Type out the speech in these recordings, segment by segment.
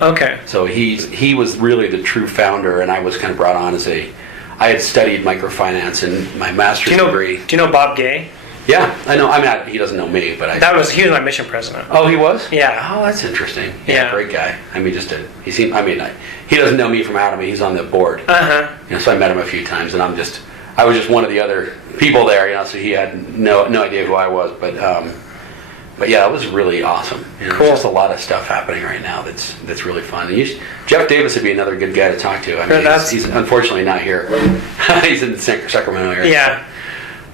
Okay. So he was really the true founder, and I was kind of brought on I had studied microfinance in my master's degree. Do you know Bob Gay? Yeah, I know. I mean, he doesn't know me, but he was my mission president. Oh, he was? Yeah. Oh, that's interesting. Yeah, great guy. I mean, he doesn't know me from Adam. He's on the board. So I met him a few times, and I was just one of the other people there. So he had no idea who I was, but yeah, it was really awesome. Cool. There's just a lot of stuff happening right now that's really fun. And Jeff Davis would be another good guy to talk to. I mean, he's unfortunately not here. He's in Sacramento area. Yeah.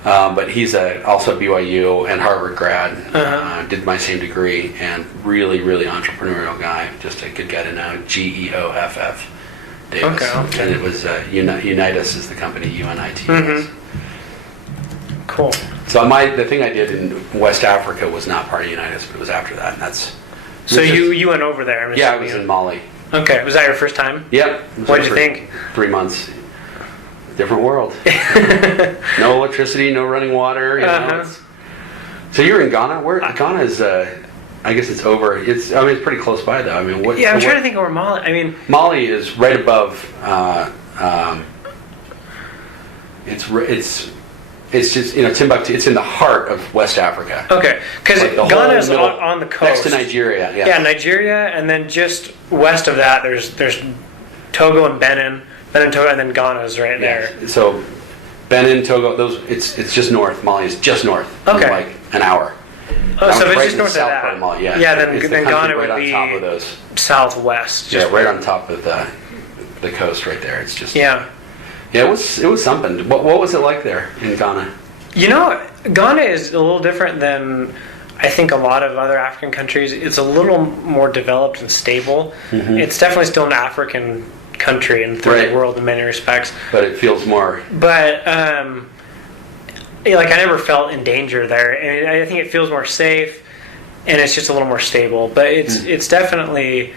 But he's also a BYU and Harvard grad. Did my same degree, and really, really entrepreneurial guy. Just a good guy to know. Geoff Davis. Okay. And it was Unitas is the company, UNITS. Cool. So the thing I did in West Africa was not part of Unitas, but it was after that. And You went over there? Yeah, I was in Mali. Okay. Was that your first time? Yep. What did you think? 3 months. Different world. No electricity, no running water. So you're in Ghana. Ghana is? I guess it's over. It's pretty close by though. I mean, what? Yeah, I'm trying to think of where Mali. I mean, Mali is right above. It's just Timbuktu. It's in the heart of West Africa. Okay, because Ghana is on the coast next to Nigeria. Yeah, Nigeria, and then just west of that, there's Togo and Benin, Togo, and then Ghana is right there. So Benin, Togo, it's just north. Mali is just north. Okay. Like an hour. Oh, so it's right just north of that. Part of Mali, yeah. Yeah, then Ghana right would be on top of those. Southwest. Just right on top of the coast, right there. It's just Yeah, it was something. What was it like there in Ghana? Ghana is a little different than I think a lot of other African countries. It's a little more developed and stable. It's definitely still an African country and third world in many respects. But it feels more. But I never felt in danger there, and I think it feels more safe, and it's just a little more stable. But it's definitely,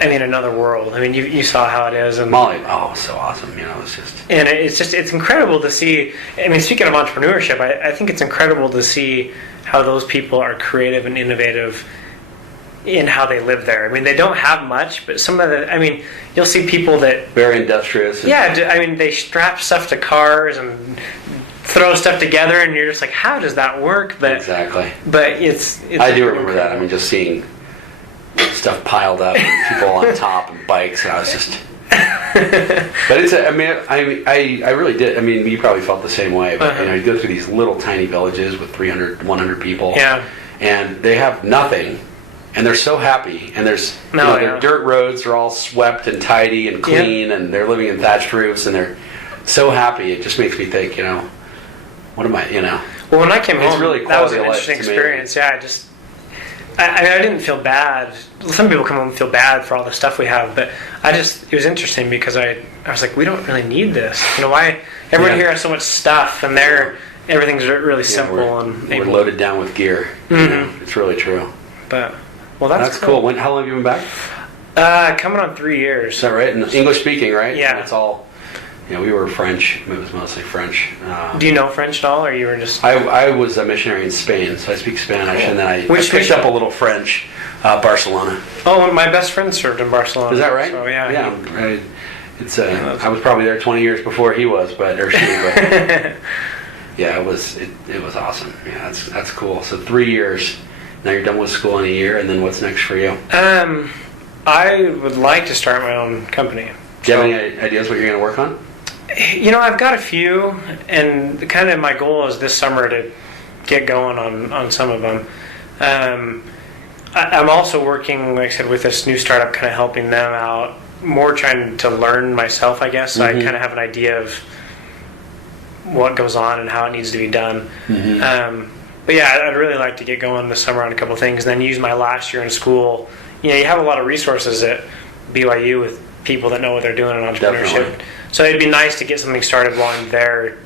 another world. I mean, you saw how it is. And Mali, so awesome. It's just. And it's incredible to see. I mean, speaking of entrepreneurship, I think it's incredible to see how those people are creative and innovative in how they live there. I mean, they don't have much, but you'll see people that very industrious. They strap stuff to cars and throw stuff together, and you're just like, how does that work? But exactly. But it's I do remember that. I mean, just seeing stuff piled up, and people on top and bikes, and I was just. But it's. I really did. I mean, you probably felt the same way. But you go through these little tiny villages with 300, 100 people. Yeah. And they have nothing, and they're so happy. And there's their dirt roads are all swept and tidy and clean, and they're living in thatched roofs, and they're so happy. It just makes me think, what am I? Well, when I came home, really that was an quality of life interesting experience. Yeah, I didn't feel bad. Some people come home and feel bad for all the stuff we have, but it was interesting because I was like, we don't really need this. Why everyone here has so much stuff, and everything's really simple we're loaded down with gear. It's really true. But that's cool. How long have you been back? Coming on 3 years. Is that right? And English speaking, right? Yeah. And it's all. We were French. It was mostly French. Do you know French at all, or you were just? I was a missionary in Spain, so I speak Spanish, and then I picked up a little French. Barcelona. Oh, my best friend served in Barcelona. Is that right? So, yeah. Yeah. I was probably there 20 years before he was, or she. But yeah, it was awesome. Yeah, that's cool. So 3 years. Now you're done with school in a year, and then what's next for you? I would like to start my own company. Do you have any ideas what you're going to work on? I've got a few, and kind of my goal is this summer to get going on some of them. I'm also working, like I said, with this new startup, kind of helping them out, more trying to learn myself, I guess. So I kind of have an idea of what goes on and how it needs to be done. But yeah, I'd really like to get going this summer on a couple of things, and then use my last year in school. You have a lot of resources at BYU with people that know what they're doing in entrepreneurship. Definitely. So it'd be nice to get something started while I'm there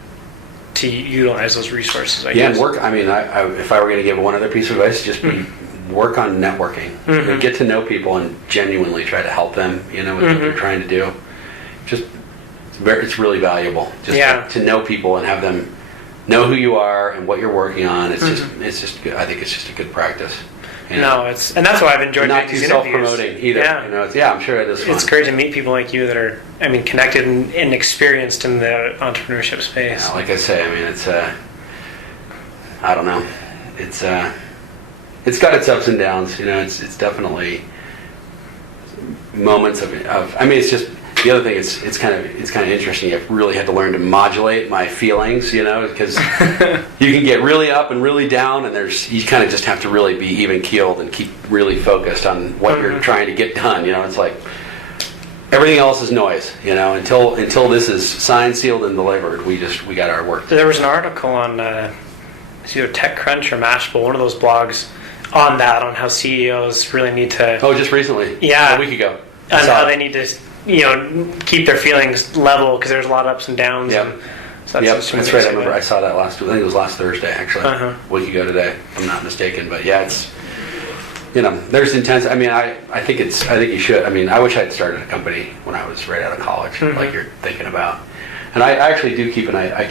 to utilize those resources, I guess. And work. If I were going to give one other piece of advice, just work on networking. Get to know people and genuinely try to help them. With what they're trying to do. It's really valuable. To know people and have them know who you are and what you're working on. It's just. I think it's just a good practice. You know? No, and that's why I've enjoyed not doing too these self-promoting either. Yeah. You know, I'm sure it is fun. It's great to meet people like you that are, connected and experienced in the entrepreneurship space. Yeah, like I say, it's I don't know, it's got its ups and downs. You know, it's definitely moments of it's just. The other thing is it's kind of interesting. I've really had to learn to modulate my feelings, you know, because you can get really up and really down, and you kind of just have to really be even keeled and keep really focused on what you're trying to get done. You know, it's like everything else is noise. You know, until this is signed, sealed, and delivered, we got our work. There was an article on it's either TechCrunch or Mashable, one of those blogs, on how CEOs really need to. Oh, just recently. Yeah, a week ago. And how they need to. Keep their feelings level because there's a lot of ups and downs. Yep. And so that's right. I remember I saw that I think it was last Thursday, actually. A week ago today, if I'm not mistaken. But yeah, it's, there's intense. I think you should. I wish I'd started a company when I was right out of college, like you're thinking about. And I actually do keep an eye